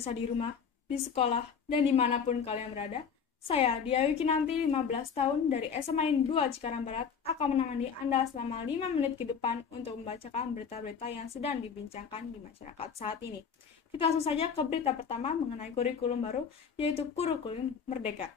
pemirsa di rumah, di sekolah, dan dimanapun kalian berada. Saya, Dia Yukinanti, 15 tahun dari SMA 2 Cikarang Barat, akan menemani Anda selama 5 menit ke depan untuk membacakan berita-berita yang sedang dibincangkan di masyarakat saat ini. Kita langsung saja ke berita pertama mengenai kurikulum baru, yaitu kurikulum Merdeka.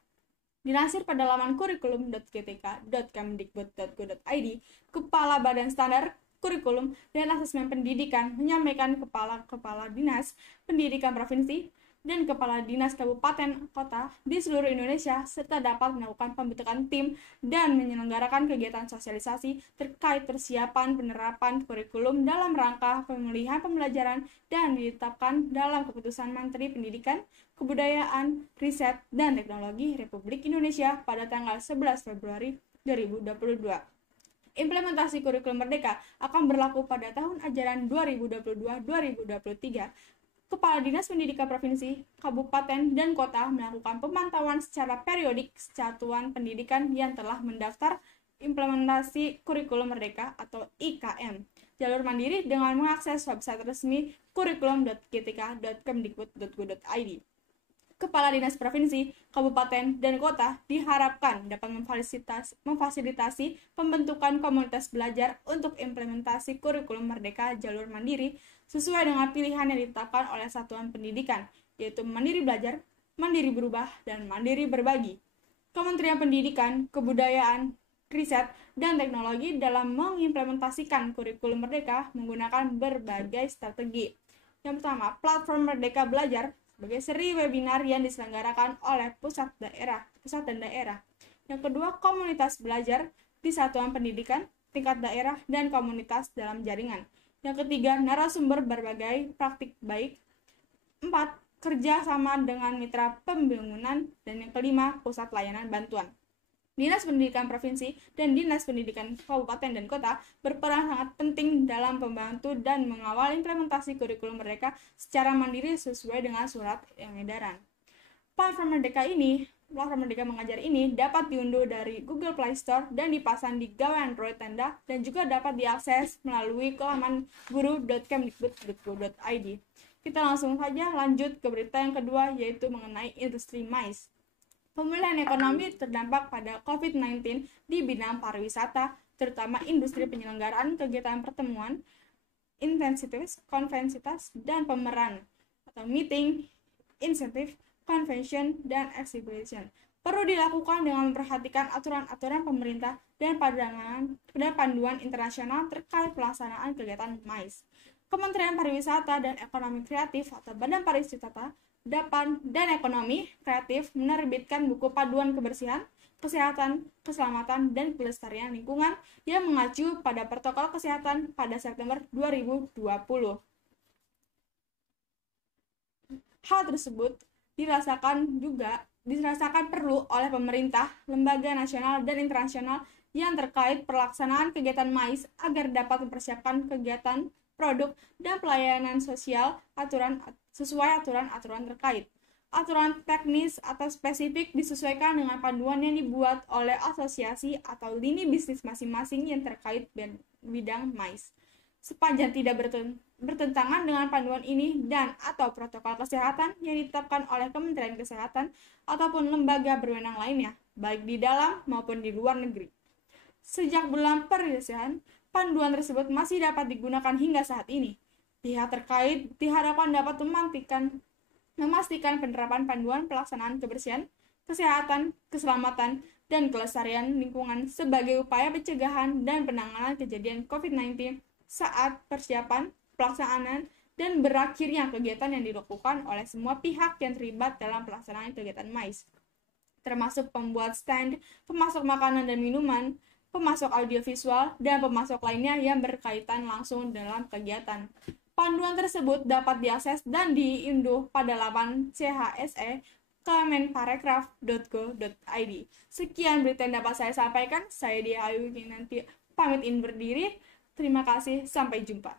Dilansir pada laman kurikulum.gtk.kemdikbud.go.id, Kepala Badan Standar Kurikulum dan Asesmen Pendidikan menyampaikan kepala dinas pendidikan provinsi dan kepala dinas kabupaten kota di seluruh Indonesia serta dapat melakukan pembentukan tim dan menyelenggarakan kegiatan sosialisasi terkait persiapan penerapan kurikulum dalam rangka pemulihan pembelajaran dan ditetapkan dalam keputusan Menteri Pendidikan, Kebudayaan, Riset, dan Teknologi Republik Indonesia pada tanggal 11 Februari 2022. Implementasi kurikulum Merdeka akan berlaku pada tahun ajaran 2022-2023. Kepala Dinas Pendidikan Provinsi, Kabupaten, dan Kota melakukan pemantauan secara periodik satuan pendidikan yang telah mendaftar implementasi kurikulum Merdeka atau IKM jalur mandiri dengan mengakses website resmi kurikulum.gtk.kemdikbud.go.id. Kepala Dinas Provinsi, Kabupaten, dan Kota diharapkan dapat memfasilitasi pembentukan komunitas belajar untuk implementasi kurikulum Merdeka jalur mandiri sesuai dengan pilihan yang ditetapkan oleh satuan pendidikan, yaitu Mandiri Belajar, Mandiri Berubah, dan Mandiri Berbagi. Kementerian Pendidikan, Kebudayaan, Riset, dan Teknologi dalam mengimplementasikan kurikulum Merdeka menggunakan berbagai strategi. Yang pertama, platform Merdeka Belajar sebagai seri webinar yang diselenggarakan oleh pusat dan daerah. Yang kedua, komunitas belajar di satuan pendidikan, tingkat daerah, dan komunitas dalam jaringan. Yang ketiga, narasumber berbagai praktik baik. 4. Kerja sama dengan mitra pembangunan. Dan yang kelima, pusat layanan bantuan. Dinas Pendidikan Provinsi dan Dinas Pendidikan Kabupaten dan Kota berperan sangat penting dalam membantu dan mengawal implementasi kurikulum Merdeka secara mandiri sesuai dengan surat edaran. Platform Merdeka Mengajar ini dapat diunduh dari Google Play Store dan dipasang di gawai Android Tenda dan juga dapat diakses melalui laman guru.kemdikbud.go.id. Kita langsung saja lanjut ke berita yang kedua, yaitu mengenai industri mais. Pemulihan ekonomi terdampak pada COVID-19 di bidang pariwisata, terutama industri penyelenggaraan kegiatan pertemuan, intensitas, konvensitas, dan pemeran atau meeting, insentif, convention, dan exhibition. Perlu dilakukan dengan memperhatikan aturan-aturan pemerintah dan panduan internasional terkait pelaksanaan kegiatan mais. Kementerian Pariwisata dan Ekonomi Kreatif atau Badan Pariwisata dan Ekonomi Kreatif menerbitkan buku panduan kebersihan, kesehatan, keselamatan, dan kelestarian lingkungan yang mengacu pada protokol kesehatan pada September 2020. Hal tersebut dirasakan perlu oleh pemerintah, lembaga nasional dan internasional yang terkait pelaksanaan kegiatan mais agar dapat mempersiapkan kegiatan, produk, dan pelayanan sosial sesuai aturan-aturan terkait. Aturan teknis atau spesifik disesuaikan dengan panduan yang dibuat oleh asosiasi atau lini bisnis masing-masing yang terkait bidang mais. Sepanjang tidak bertentangan dengan panduan ini dan atau protokol kesehatan yang ditetapkan oleh Kementerian Kesehatan ataupun lembaga berwenang lainnya, baik di dalam maupun di luar negeri. Sejak bulan perselisihan, panduan tersebut masih dapat digunakan hingga saat ini. Pihak terkait diharapkan dapat memastikan penerapan panduan pelaksanaan kebersihan, kesehatan, keselamatan, dan kelestarian lingkungan sebagai upaya pencegahan dan penanganan kejadian COVID-19 saat persiapan, pelaksanaan, dan berakhirnya kegiatan yang dilakukan oleh semua pihak yang terlibat dalam pelaksanaan kegiatan mais, termasuk pembuat stand, pemasok makanan dan minuman, pemasok audiovisual, dan pemasok lainnya yang berkaitan langsung dalam kegiatan. Panduan tersebut dapat diakses dan diunduh pada laman CHSE kemenparekraf.go.id. Sekian berita yang dapat saya sampaikan. Saya Dia Yukinanti pamit undur diri. Terima kasih, sampai jumpa.